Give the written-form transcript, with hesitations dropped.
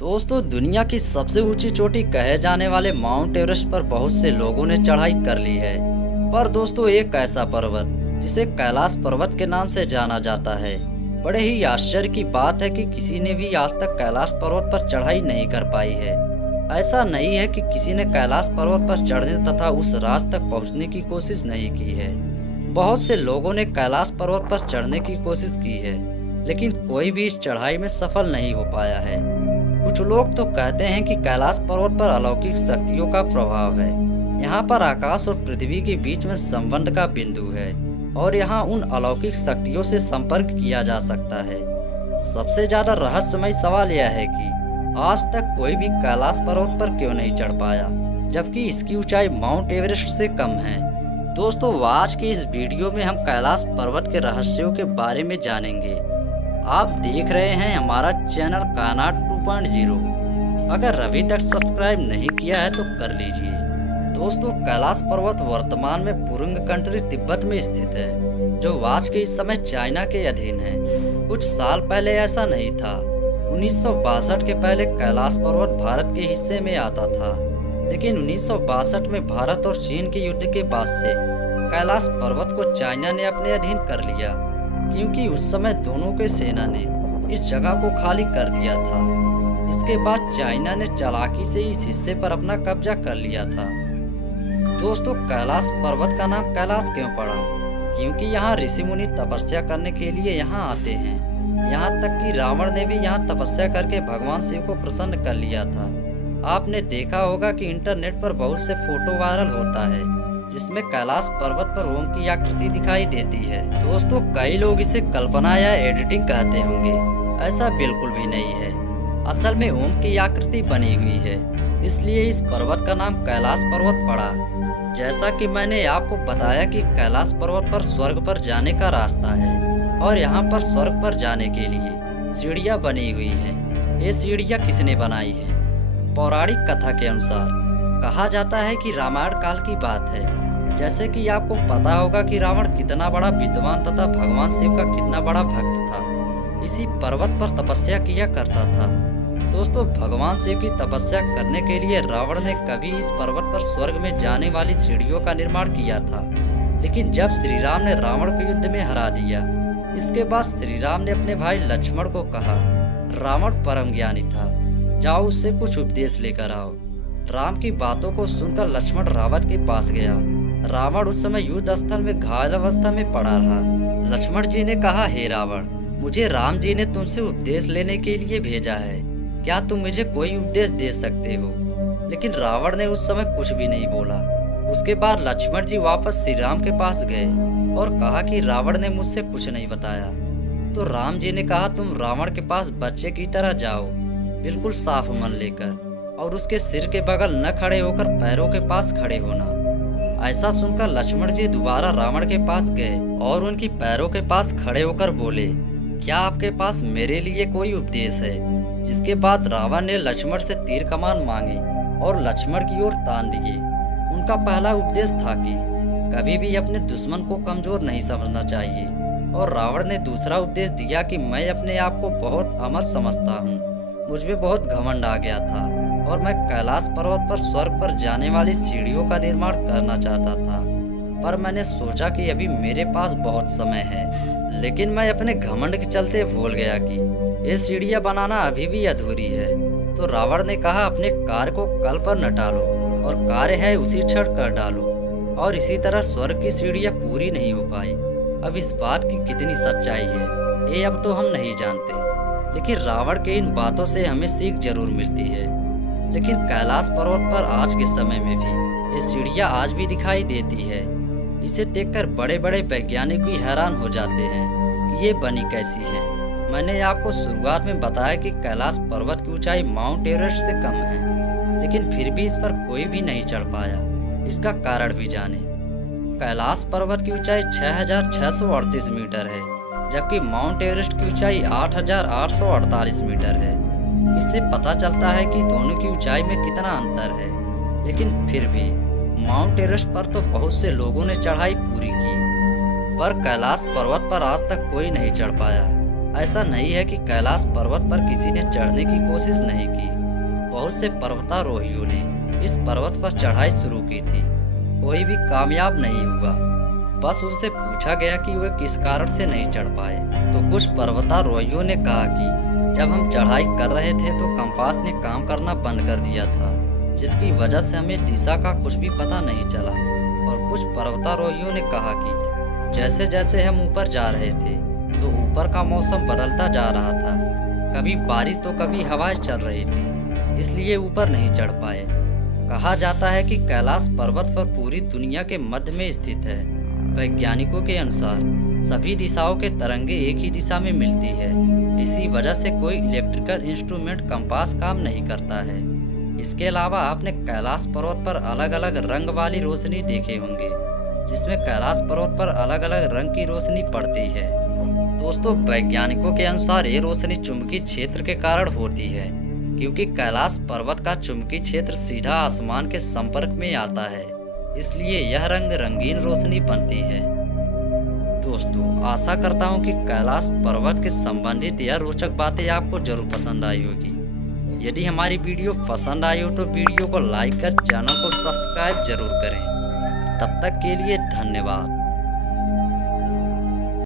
दोस्तों, दुनिया की सबसे ऊंची चोटी कहे जाने वाले माउंट एवरेस्ट पर बहुत से लोगों ने चढ़ाई कर ली है। पर दोस्तों, एक ऐसा पर्वत जिसे कैलाश पर्वत के नाम से जाना जाता है, बड़े ही आश्चर्य की बात है कि किसी ने भी आज तक कैलाश पर्वत पर चढ़ाई नहीं कर पाई है। ऐसा नहीं है कि किसी ने कैलाश पर्वत पर चढ़ने तथा उस राज तक पहुंचने की कोशिश नहीं की है। बहुत से लोगों ने कैलाश पर्वत पर चढ़ने की कोशिश की है, लेकिन कोई भी इस चढ़ाई में सफल नहीं हो पाया है। कुछ लोग तो कहते हैं कि कैलाश पर्वत पर अलौकिक शक्तियों का प्रभाव है। यहाँ पर आकाश और पृथ्वी के बीच में संबंध का बिंदु है और यहाँ उन अलौकिक शक्तियों से संपर्क किया जा सकता है। सबसे ज्यादा रहस्यमय सवाल यह है कि आज तक कोई भी कैलाश पर्वत पर क्यों नहीं चढ़ पाया, जबकि इसकी ऊंचाई माउंट एवरेस्ट से कम है। दोस्तों, आज की इस वीडियो में हम कैलाश पर्वत के रहस्यों के बारे में जानेंगे। आप देख रहे हैं हमारा चैनल कायनात 2.0। अगर अभी तक सब्सक्राइब नहीं किया है तो कर लीजिए। दोस्तों, कैलाश पर्वत वर्तमान में पुरुंग कंट्री तिब्बत में स्थित है, जो आज के इस समय चाइना के अधीन है। कुछ साल पहले ऐसा नहीं था। 1962 के पहले कैलाश पर्वत भारत के हिस्से में आता था, लेकिन 1962 में भारत और चीन के युद्ध के बाद से कैलाश पर्वत को चाइना ने अपने अधीन कर लिया, क्योंकि उस समय दोनों के सेना ने इस जगह को खाली कर दिया था। इसके बाद चाइना ने चालाकी से इस हिस्से पर अपना कब्जा कर लिया था। दोस्तों, कैलाश पर्वत का नाम कैलाश क्यों पड़ा? क्योंकि यहाँ ऋषि मुनि तपस्या करने के लिए यहाँ आते हैं। यहाँ तक कि रावण ने भी यहाँ तपस्या करके भगवान शिव को प्रसन्न कर लिया था। आपने देखा होगा कि इंटरनेट पर बहुत से फोटो वायरल होता है जिसमें कैलाश पर्वत पर ओम की आकृति दिखाई देती है। दोस्तों, कई लोग इसे कल्पना या एडिटिंग कहते होंगे। ऐसा बिल्कुल भी नहीं है। असल में ओम की आकृति बनी हुई है, इसलिए इस पर्वत का नाम कैलाश पर्वत पड़ा। जैसा कि मैंने आपको बताया कि कैलाश पर्वत पर स्वर्ग पर जाने का रास्ता है और यहाँ पर स्वर्ग पर जाने के लिए सीढ़ियाँ बनी हुई हैं। ये सीढ़ियाँ किसने बनाई है? पौराणिक कथा के अनुसार कहा जाता है कि रामायण काल की बात है। जैसे कि आपको पता होगा कि रावण कितना बड़ा विद्वान तथा भगवान शिव का कितना बड़ा भक्त था। इसी पर्वत पर तपस्या किया करता था। दोस्तों, भगवान शिव की तपस्या करने के लिए रावण ने कभी इस पर्वत पर स्वर्ग में जाने वाली सीढ़ियों का निर्माण किया था, लेकिन जब श्री राम ने रावण को युद्ध में हरा दिया, इसके बाद श्री राम ने अपने भाई लक्ष्मण को कहा, रावण परम ज्ञानी था, जाओ उससे कुछ उपदेश लेकर आओ। राम की बातों को सुनकर लक्ष्मण रावण के पास गया। रावण उस समय युद्ध स्थल में घायल अवस्था में पड़ा रहा। लक्ष्मण जी ने कहा, हे रावण, मुझे राम जी ने तुमसे उपदेश लेने के लिए भेजा है, क्या तुम मुझे कोई उपदेश दे सकते हो? लेकिन रावण ने उस समय कुछ भी नहीं बोला। उसके बाद लक्ष्मण जी वापस श्री राम के पास गए और कहा कि रावण ने मुझसे कुछ नहीं बताया। तो राम जी ने कहा, तुम रावण के पास बच्चे की तरह जाओ, बिल्कुल साफ मन लेकर, और उसके सिर के बगल न खड़े होकर पैरों के पास खड़े होना। ऐसा सुनकर लक्ष्मण जी दोबारा रावण के पास गए और उनकी पैरों के पास खड़े होकर बोले, क्या आपके पास मेरे लिए कोई उपदेश है? जिसके बाद रावण ने लक्ष्मण से तीर कमान मांगी और लक्ष्मण की ओर तान दिए। उनका पहला उपदेश था कि कभी भी अपने दुश्मन को कमजोर नहीं समझना चाहिए, और रावण ने दूसरा उपदेश दिया कि मैं अपने आप को बहुत अमर समझता हूँ, मुझमें बहुत घमंड आ गया था और मैं कैलाश पर्वत पर स्वर्ग पर जाने वाली सीढ़ियों का निर्माण करना चाहता था, पर मैंने सोचा कि अभी मेरे पास बहुत समय है। लेकिन मैं अपने घमंड के चलते भूल गया कि ये सीढ़ियाँ बनाना अभी भी अधूरी है। तो रावण ने कहा, अपने कार्य को कल पर न टालो, और कार्य है उसी क्षण कर डालो। और इसी तरह स्वर्ग की सीढ़ियाँ पूरी नहीं हो पाई। अब इस बात की कितनी सच्चाई है, ये अब तो हम नहीं जानते, लेकिन रावण के इन बातों से हमें सीख जरूर मिलती है। लेकिन कैलाश पर्वत पर आज के समय में भी ये सीढ़ियाँ आज भी दिखाई देती है। इसे देखकर बड़े बड़े वैज्ञानिक भी हैरान हो जाते हैं कि ये बनी कैसी है। मैंने आपको शुरुआत में बताया कि कैलाश पर्वत की ऊंचाई माउंट एवरेस्ट से कम है, लेकिन फिर भी इस पर कोई भी नहीं चढ़ पाया। इसका कारण भी जाने। कैलाश पर्वत की ऊंचाई 6,638 मीटर है, जबकि माउंट एवरेस्ट की ऊंचाई 8,848 मीटर है। इससे पता चलता है कि दोनों की ऊंचाई में कितना अंतर है। लेकिन फिर भी माउंट एवरेस्ट पर तो बहुत से लोगों ने चढ़ाई पूरी की, पर कैलाश पर्वत पर आज तक कोई नहीं चढ़ पाया। ऐसा नहीं है कि कैलाश पर्वत पर किसी ने चढ़ने की कोशिश नहीं की। बहुत से पर्वतारोहियों ने इस पर्वत पर चढ़ाई शुरू की थी, कोई भी कामयाब नहीं हुआ। बस उनसे पूछा गया कि वे किस कारण से नहीं चढ़ पाए, तो कुछ पर्वतारोहियों ने कहा कि जब हम चढ़ाई कर रहे थे तो कंपास ने काम करना बंद कर दिया था, जिसकी वजह से हमें दिशा का कुछ भी पता नहीं चला। और कुछ पर्वतारोहियों ने कहा कि जैसे जैसे हम ऊपर जा रहे थे तो ऊपर का मौसम बदलता जा रहा था, कभी बारिश तो कभी हवाएं चल रही थी, इसलिए ऊपर नहीं चढ़ पाए। कहा जाता है कि कैलाश पर्वत पर पूरी दुनिया के मध्य में स्थित है। वैज्ञानिकों के अनुसार सभी दिशाओं के तरंगे एक ही दिशा में मिलती है, इसी वजह से कोई इलेक्ट्रिकल इंस्ट्रूमेंट कंपास काम नहीं करता है। इसके अलावा आपने कैलाश पर्वत पर अलग अलग रंग वाली रोशनी देखे होंगे, जिसमें कैलाश पर्वत पर अलग अलग रंग की रोशनी पड़ती है। दोस्तों, वैज्ञानिकों के अनुसार ये रोशनी चुंबकीय क्षेत्र के कारण होती है, क्योंकि कैलाश पर्वत का चुंबकीय क्षेत्र सीधा आसमान के संपर्क में आता है, इसलिए यह रंग रंगीन रोशनी बनती है। दोस्तों, आशा करता हूँ कि कैलाश पर्वत के संबंधित यह रोचक बातें आपको जरूर पसंद आई होगी। यदि हमारी वीडियो पसंद आई हो तो वीडियो को लाइक कर चैनल को सब्सक्राइब जरूर करें। तब तक के लिए धन्यवाद।